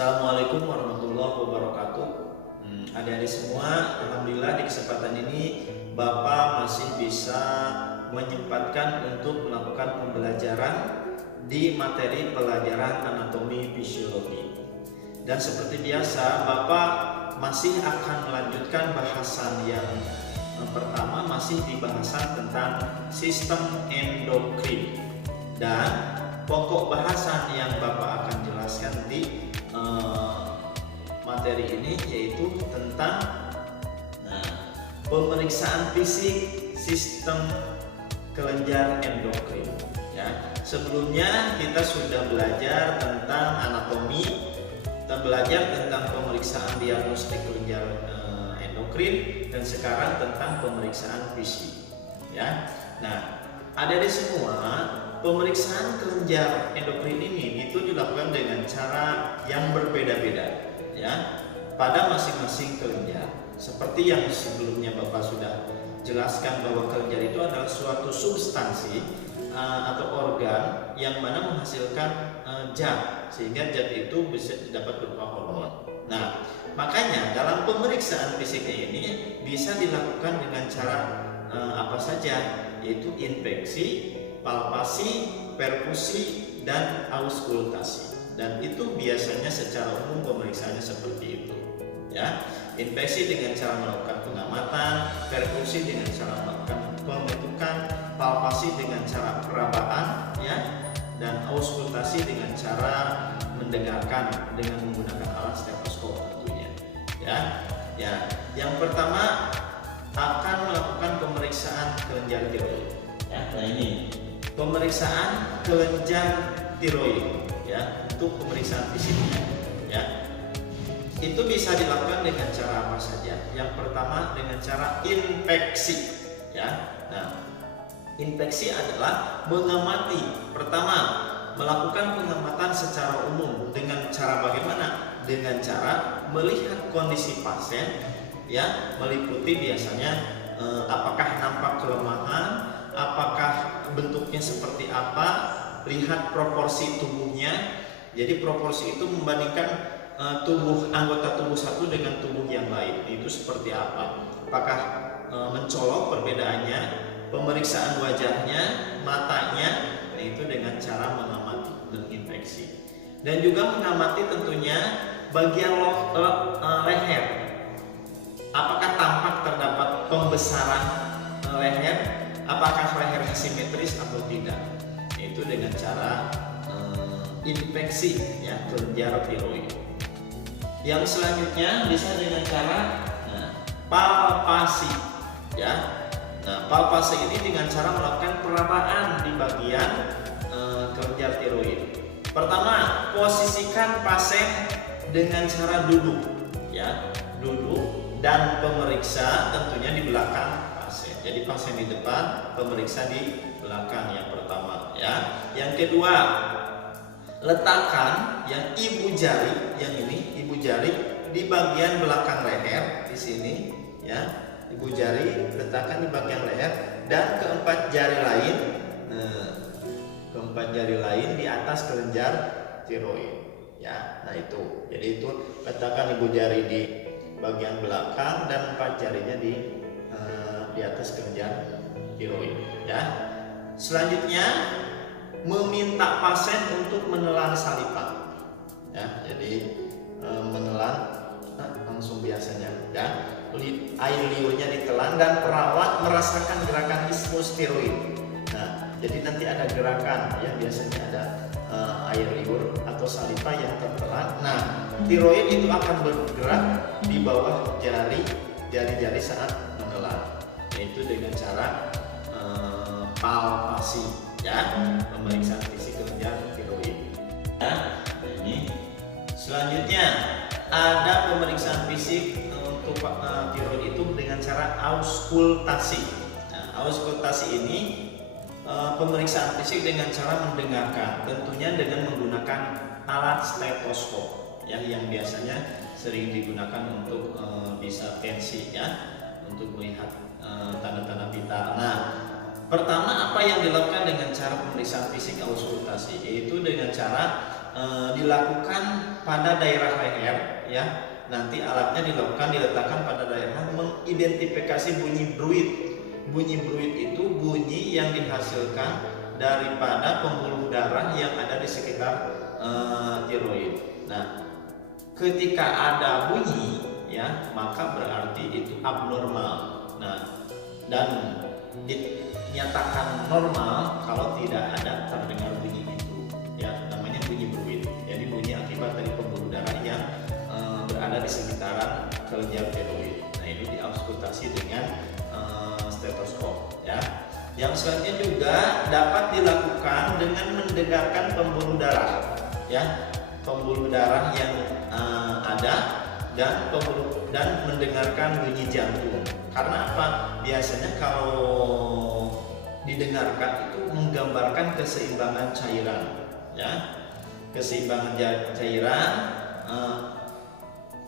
Assalamualaikum warahmatullahi wabarakatuh. Adik-adik semua, alhamdulillah di kesempatan ini Bapak masih bisa menyempatkan untuk melakukan pembelajaran di materi pelajaran anatomi fisiologi. Dan seperti biasa, Bapak masih akan melanjutkan bahasan yang pertama, masih di bahasan tentang sistem endokrin. Dan pokok bahasan yang Bapak akan jelaskan di materi ini yaitu tentang pemeriksaan fisik sistem kelenjar endokrin. Ya, sebelumnya kita sudah belajar tentang anatomi, kita belajar tentang pemeriksaan diagnostik kelenjar endokrin, dan sekarang tentang pemeriksaan fisik. Ya, nah, adik-adik semua, pemeriksaan kelenjar endokrin ini itu dilakukan dengan cara yang berbeda-beda, ya, pada masing-masing kelenjar. Seperti yang sebelumnya Bapak sudah jelaskan bahwa kelenjar itu adalah suatu substansi atau organ yang mana menghasilkan zat, sehingga zat itu bisa dapat berupa hormon. Nah, makanya dalam pemeriksaan fisiknya ini bisa dilakukan dengan cara apa saja, yaitu inspeksi, palpasi, perkusi, dan auskultasi. Dan itu biasanya secara umum pemeriksaannya seperti itu. Ya, inspeksi dengan cara melakukan pengamatan, perkusi dengan cara melakukan pembentukan, palpasi dengan cara perabaan, ya, dan auskultasi dengan cara mendengarkan dengan menggunakan alat stetoskop tentunya. Ya, yang pertama akan melakukan pemeriksaan kelenjar tiroid. Ya, nah ini pemeriksaan kelenjar tiroid, ya, untuk pemeriksaan fisiknya, ya. Itu bisa dilakukan dengan cara apa saja. Yang pertama dengan cara inspeksi, ya. Nah, inspeksi adalah mengamati. Pertama, melakukan pengamatan secara umum dengan cara bagaimana? Dengan cara melihat kondisi pasien, ya, meliputi biasanya apakah nampak kelemahan, apakah bentuknya seperti apa, lihat proporsi tubuhnya. Jadi proporsi itu membandingkan anggota tubuh satu dengan tubuh yang lain, itu seperti apa, apakah mencolok perbedaannya, pemeriksaan wajahnya, matanya. Nah, itu dengan cara mengamati, menginspeksi. Dan juga mengamati tentunya bagian leher, apakah tampak terdapat pembesaran leher, apakah lehernya simetris atau tidak. Itu dengan cara inspeksi, ya, kelenjar tiroid. Yang selanjutnya bisa dengan cara palpasi, ya. Nah, palpasi ini dengan cara melakukan perabaan di bagian kelenjar tiroid. Pertama, posisikan pasien dengan cara duduk, ya, duduk, dan pemeriksa tentunya di belakang pasien. Jadi pasien di depan, pemeriksa di belakang, yang pertama, ya. Yang kedua, letakkan yang ibu jari, yang ini ibu jari di bagian belakang leher di sini, ya. Ibu jari letakkan di bagian leher, dan keempat jari lain di atas kelenjar tiroid, ya. Nah, itu. Jadi itu letakkan ibu jari di bagian belakang dan empat jarinya di atas kelenjar tiroid, ya. Selanjutnya meminta pasien untuk menelan saliva, ya. Jadi menelan langsung biasanya, ya, air liurnya ditelan, dan perawat merasakan gerakan isthmus tiroid. Nah, jadi nanti ada gerakan, ya, biasanya ada air liur atau saliva yang tertelan. Nah, tiroid itu akan bergerak di bawah jari-jari saat menelan, yaitu dengan cara palpasi, ya, pemeriksaan fisik kelenjar tiroid. Nah, ini selanjutnya ada pemeriksaan fisik untuk tiroid itu dengan cara auskultasi. Nah, auskultasi ini pemeriksaan fisik dengan cara mendengarkan, tentunya dengan menggunakan alat stetoskop, ya, yang biasanya sering digunakan untuk bisa tensi, ya, untuk melihat tanda-tanda vital. Nah, pertama, apa yang dilakukan dengan cara pemeriksaan fisik auskultasi, yaitu dengan cara dilakukan pada daerah leher ya. Nanti alatnya diletakkan pada daerah mengidentifikasi bunyi bruit. Bunyi bruit itu bunyi yang dihasilkan daripada pembuluh darah yang ada di sekitar tiroid. Nah, ketika ada bunyi ya, maka berarti itu abnormal. Nah, dan dinyatakan normal kalau tidak ada terdengar bunyi itu ya, namanya bunyi bruit. Jadi bunyi akibat dari pembuluh darah yang berada di sekitaran kelenjar tiroid. Nah, ini diauskultasi dengan stetoskop ya. Yang selanjutnya juga dapat dilakukan dengan mendengarkan pembuluh darah ya, pembuluh darah yang ada dan mendengarkan bunyi jantung. Karena apa? Biasanya kalau didengarkan itu menggambarkan keseimbangan cairan ya, keseimbangan cairan,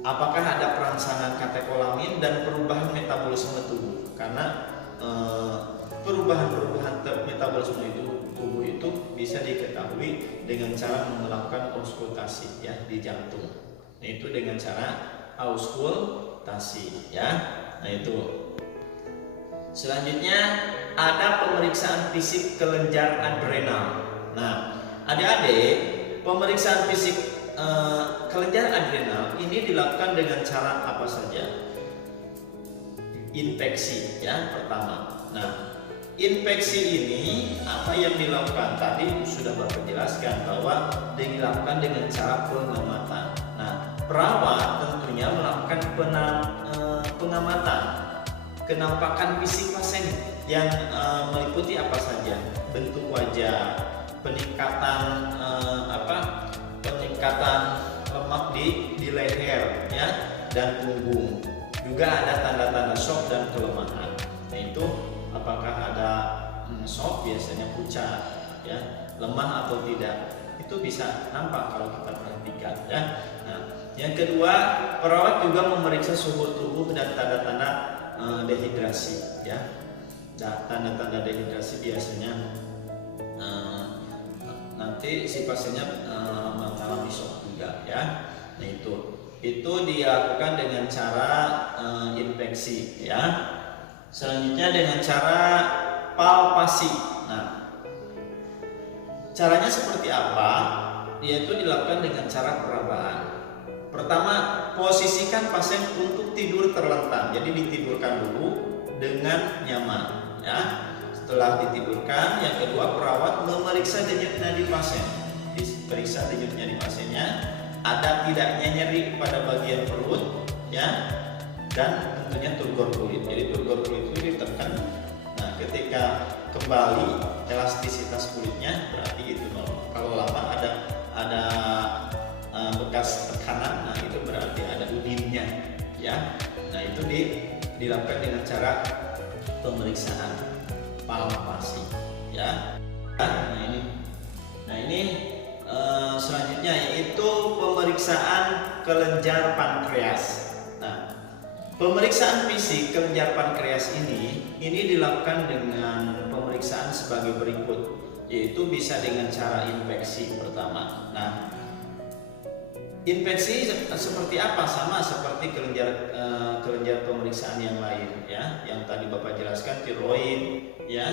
apakah ada perangsangan katekolamin dan perubahan metabolisme tubuh. Karena perubahan metabolisme tubuh itu bisa diketahui dengan cara melakukan auskultasi ya di jantung. Nah, itu dengan cara auskultasi ya. Nah, itu. Selanjutnya ada pemeriksaan fisik kelenjar adrenal. Nah, adik-adik, pemeriksaan fisik kelenjar adrenal ini dilakukan dengan cara apa saja? Infeksi ya pertama. Nah, infeksi ini apa yang dilakukan? Tadi sudah Bapak jelaskan bahwa dilakukan dengan cara pengamatan. Nah, perawat tentunya melakukan pengamatan kenampakan fisik pasien yang meliputi apa saja? Bentuk wajah, peningkatan peningkatan lemak di leher ya dan punggung. Juga ada tanda-tanda shock dan kelemahan. Nah, itu apakah ada shock, biasanya pucat ya, lemah atau tidak, itu bisa nampak kalau kita perhatikan ya. Nah, yang kedua, perawat juga memeriksa suhu tubuh dan tanda-tanda dehidrasi ya. Nah, tanda-tanda dehidrasi biasanya nanti si pasiennya mengalami shock juga ya. Nah, itu dilakukan dengan cara infeksi ya. Selanjutnya dengan cara palpasi. Nah, caranya seperti apa? Yaitu dilakukan dengan cara perabahan. Pertama, posisikan pasien untuk tidur terlentang. Jadi ditidurkan dulu dengan nyaman ya. Setelah ditidurkan, yang kedua perawat memeriksa denyut nadi pasien. Diperiksa denyut nadi pasiennya, ada tidaknya nyeri pada bagian perut ya, dan tentunya turgor kulit. Jadi turgor kulit itu ditekan. Nah, ketika kembali elastisitas kulitnya berarti itu normal. Kalau lama ada bekas tekanan, nah itu berarti ada udinnya ya. Nah, itu dilakukan dengan cara pemeriksaan palpasi ya. Nah ini selanjutnya yaitu pemeriksaan kelenjar pankreas. Nah, pemeriksaan fisik kelenjar pankreas ini dilakukan dengan pemeriksaan sebagai berikut, yaitu bisa dengan cara infeksi pertama. Nah, infeksi seperti apa? Sama seperti kelenjar pemeriksaan yang lain ya, yang tadi Bapak jelaskan tiroid ya,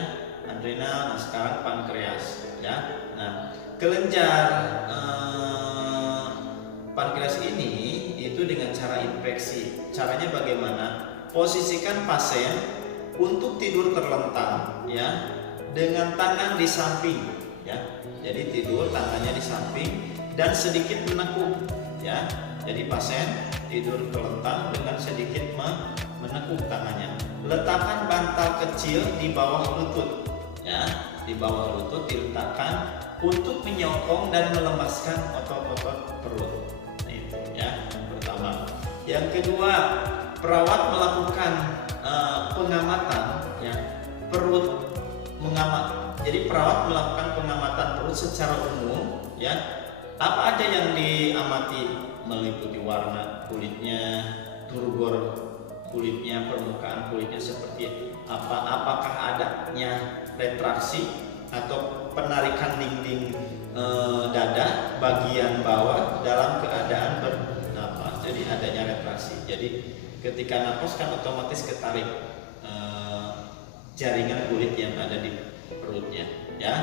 adrenal, nah sekarang pankreas ya. Nah, kelenjar pankreas ini itu dengan cara infeksi. Caranya bagaimana? Posisikan pasien untuk tidur terlentang ya, dengan tangan di samping ya. Jadi tidur tangannya di samping dan sedikit menekuk ya. Jadi pasien tidur terlentang dengan sedikit menekuk tangannya. Letakkan bantal kecil di bawah lutut ya. Di bawah lutut diletakkan untuk menyokong dan melembaskan otot-otot perut. Nah, itu ya yang pertama. Yang kedua, perawat melakukan pengamatan ya, perut mengamat. Jadi perawat melakukan pengamatan perut secara umum ya. Apa aja yang diamati? Meliputi warna kulitnya, turgor kulitnya, permukaan kulitnya seperti apa, apakah adanya retraksi atau penarikan dinding dada bagian bawah dalam keadaan bernapas. Jadi adanya retraksi. Jadi ketika napas kan otomatis ketarik jaringan kulit yang ada di perutnya, ya.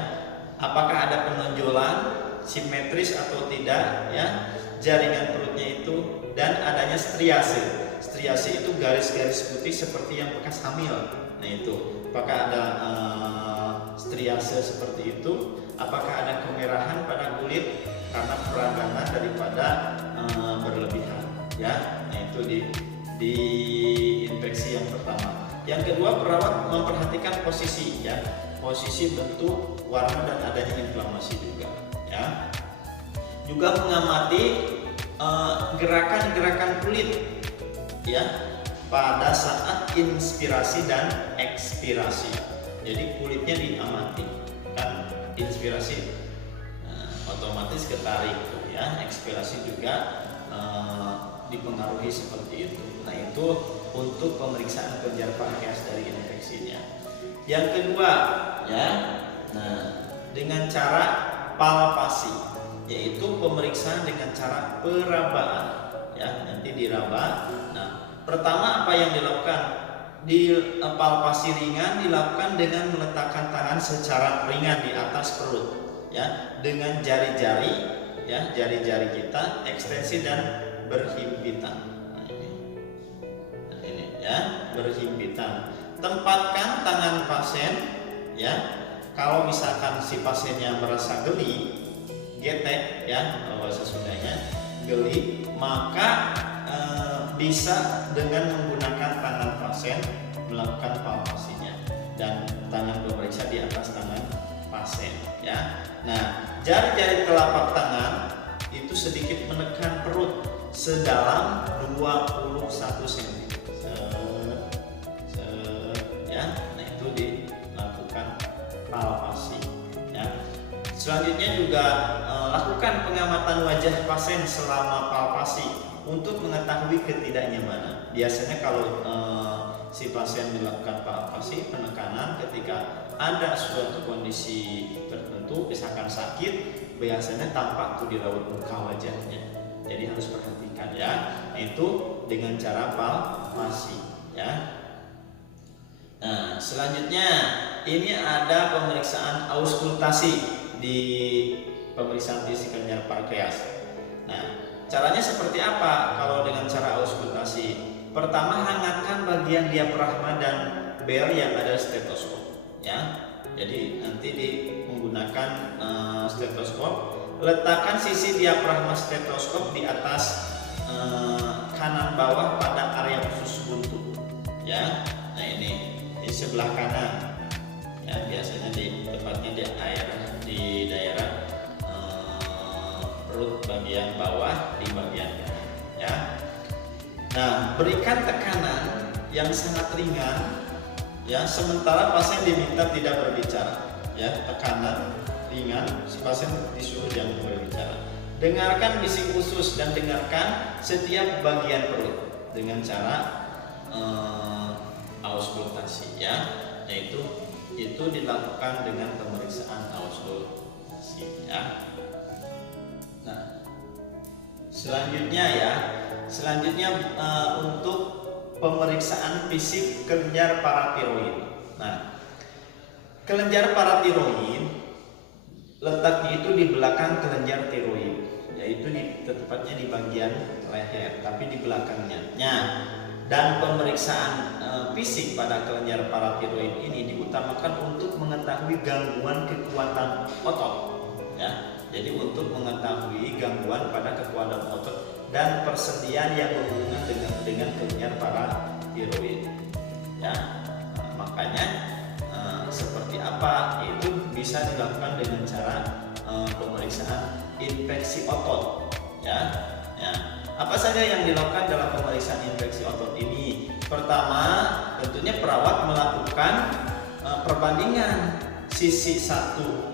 Apakah ada penonjolan simetris atau tidak, ya, jaringan perutnya itu, dan adanya striase. Striase itu garis-garis putih seperti yang bekas hamil. Nah itu, apakah ada striase seperti itu? Apakah ada kemerahan pada kulit karena peradangan daripada berlebihan, ya? Nah itu di infeksi yang pertama. Yang kedua, perawat memperhatikan posisi, ya, posisi, bentuk, warna, dan adanya inflamasi juga, ya. Juga mengamati gerakan-gerakan kulit, ya, pada saat inspirasi dan ekspirasi. Jadi kulitnya diamati, kan inspirasi otomatis ketarik, ya, ekspirasi juga dipengaruhi seperti itu. Nah itu untuk pemeriksaan kelenjar pankreas dari infeksinya. Yang kedua, ya, nah dengan cara palpasi, yaitu pemeriksaan dengan cara perabaan, ya, nanti diraba. Nah pertama apa yang dilakukan? Di palpasi ringan dilakukan dengan meletakkan tangan secara ringan di atas perut, ya, dengan jari-jari, ya, jari-jari kita ekstensi dan berhimpitan. Nah ini, ya, berhimpitan. Tempatkan tangan pasien, ya, kalau misalkan si pasiennya merasa geli, getek, ya, bahasa Sundanya geli, maka bisa dengan menggunakan tangan pasien melakukan palpasinya dan tangan pemeriksa di atas tangan pasien, ya. Nah, jari-jari telapak tangan itu sedikit menekan perut sedalam 21 cm. Ya, nah itu dilakukan palpasi, ya. Selanjutnya juga lakukan pengamatan wajah pasien selama palpasi untuk mengetahui ketidaknyamanan. Biasanya kalau si pasien dilakukan palpasi penekanan ketika ada suatu kondisi tertentu, misalkan sakit, biasanya tampak tuh di raut muka wajahnya. Jadi harus perhatikan, ya. Itu dengan cara palpasi, ya. Nah, selanjutnya ini ada pemeriksaan auskultasi di pemeriksaan fisik kelenjar pankreas. Nah, caranya seperti apa kalau dengan cara auskultasi? Pertama, hangatkan bagian diafragma dan bel yang ada stetoskop, ya. Jadi nanti menggunakan stetoskop, letakkan sisi diafragma stetoskop di atas kanan bawah pada area khusus buntut, ya. Nah ini di sebelah kanan, ya, biasanya tepatnya di daerah perut bagian bawah di bagian kanan, ya. Nah, berikan tekanan yang sangat ringan, ya, sementara pasien diminta tidak berbicara, ya. Tekanan ringan, si pasien disuruh jangan berbicara. Dengarkan bisik usus dan dengarkan setiap bagian perut dengan cara auskultasi, ya. Yaitu itu dilakukan dengan pemeriksaan auskultasi, ya. Nah, selanjutnya untuk pemeriksaan fisik kelenjar paratiroid. Nah, kelenjar paratiroid letaknya itu di belakang kelenjar tiroid, yaitu tepatnya di bagian leher, tapi di belakangnya. Nah, dan pemeriksaan fisik pada kelenjar paratiroid ini diutamakan untuk mengetahui gangguan kekuatan otot, ya. Jadi untuk mengetahui gangguan pada kekuatan otot dan persendian yang berhubungan dengan kelenjar paratiroid, ya. Nah, makanya seperti apa itu bisa dilakukan dengan cara pemeriksaan infeksi otot, ya. Apa saja yang dilakukan dalam pemeriksaan infeksi otot ini? Pertama, tentunya perawat melakukan perbandingan sisi satu,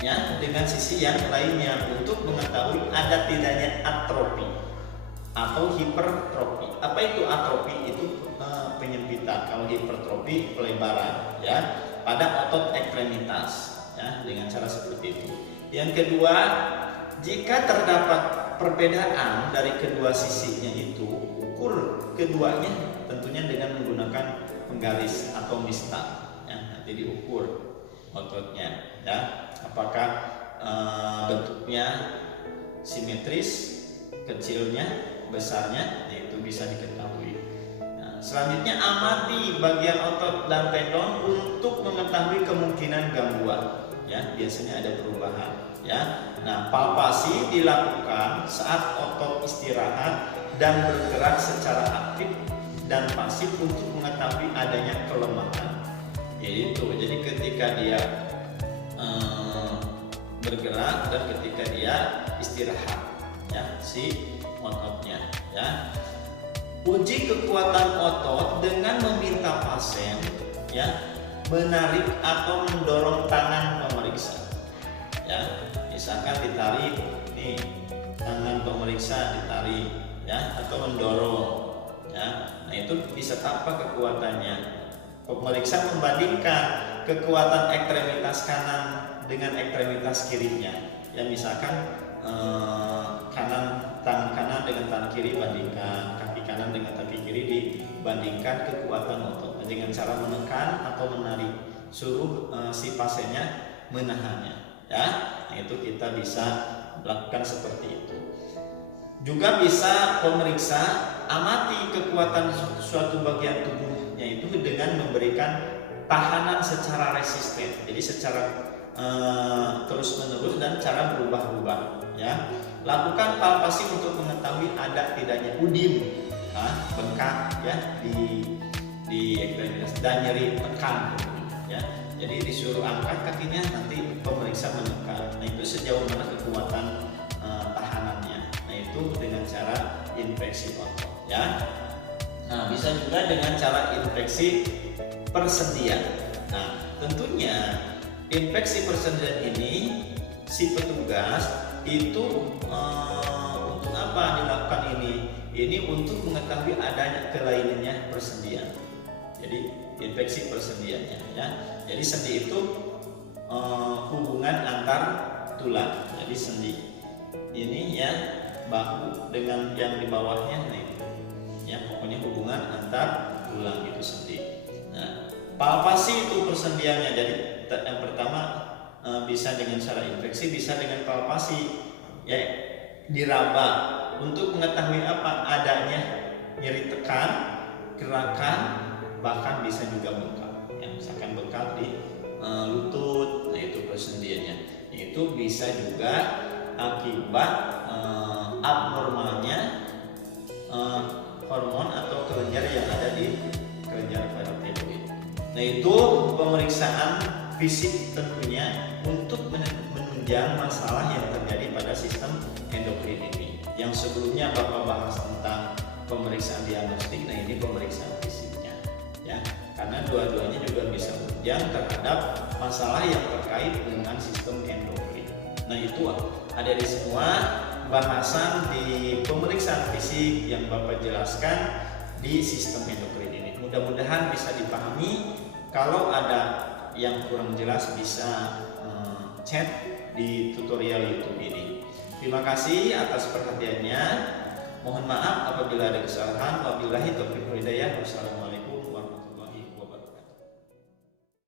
ya, dengan sisi yang lainnya untuk mengetahui ada tidaknya atrofi atau hipertrofi. Apa itu atrofi? Itu penyempitan, kalau hipertrofi pelebaran ya pada otot ekstremitas ya, dengan cara seperti itu. Yang kedua, jika terdapat perbedaan dari kedua sisinya itu, ukur keduanya tentunya dengan menggunakan penggaris atau mistar ya, nanti diukur ototnya ya, apakah bentuknya simetris, kecilnya, besarnya, itu bisa diketahui. Nah, selanjutnya amati bagian otot dan tendon untuk mengetahui kemungkinan gangguan. Ya, biasanya ada perubahan. Ya, nah palpasi dilakukan saat otot istirahat dan bergerak secara aktif dan pasif untuk mengetahui adanya kelemahan. Yaitu, jadi ketika dia bergerak dan ketika dia istirahat ya si ototnya ya. Uji kekuatan otot dengan meminta pasien ya menarik atau mendorong tangan pemeriksa ya, misalkan ditarik nih, tangan pemeriksa ditarik ya atau mendorong ya. Nah itu bisa apa kekuatannya? Pemeriksa membandingkan kekuatan ekstremitas kanan dengan ekstremitas kirinya ya, misalkan tangan kanan dengan tangan kiri bandingkan, kaki kanan dengan kaki kiri dibandingkan kekuatan otot dengan cara menekan atau menarik, suruh si pasiennya menahannya ya. Nah itu kita bisa lakukan seperti itu. Juga bisa pemeriksa amati kekuatan suatu bagian tubuhnya itu dengan memberikan tahanan secara resisten, jadi secara terus menerus dan cara berubah-ubah ya. Lakukan palpasi untuk mengetahui ada tidaknya udim, bengkak ya di ekstremitas dan nyeri tekan ya. Jadi disuruh angkat kakinya, nanti pemeriksa menekan. Nah itu sejauh mana kekuatan tahanannya. Nah itu dengan cara infeksi otot ya. Nah bisa juga dengan cara infeksi persendian. Nah tentunya infeksi persendian ini si petugas itu untuk apa dilakukan ini? Ini untuk mengetahui adanya kelainannya persendian. Jadi infeksi persendiannya ya. Jadi sendi itu hubungan antar tulang. Jadi sendi ini ya, bahu dengan yang di bawahnya, nah itu ya pokoknya hubungan antar tulang itu sendi. Nah palpasi itu persendiannya. Jadi yang pertama bisa dengan cara infeksi, bisa dengan palpasi ya, diraba untuk mengetahui apa adanya nyeri tekan, gerakan, bahkan bisa juga bengkak ya, misalkan bengkak di lutut, nah itu persendiannya. Itu bisa juga akibat abnormalnya hormon atau kelenjar yang ada di kelenjar paratiroid. Nah itu pemeriksaan fisik tentunya untuk menunjang masalah yang terjadi pada sistem endokrin ini. Yang sebelumnya Bapak bahas tentang pemeriksaan diagnostik, nah ini pemeriksaan fisiknya ya, karena dua-duanya juga bisa menunjang terhadap masalah yang terkait dengan sistem endokrin. Nah itu ada di semua bahasan di pemeriksaan fisik yang Bapak jelaskan di sistem endokrin ini. Mudah-mudahan bisa dipahami. Kalau ada yang kurang jelas bisa chat di tutorial YouTube ini. Terima kasih atas perhatiannya. Mohon maaf apabila ada kesalahan. Wabillahi taufiq wal hidayah. Wassalamualaikum.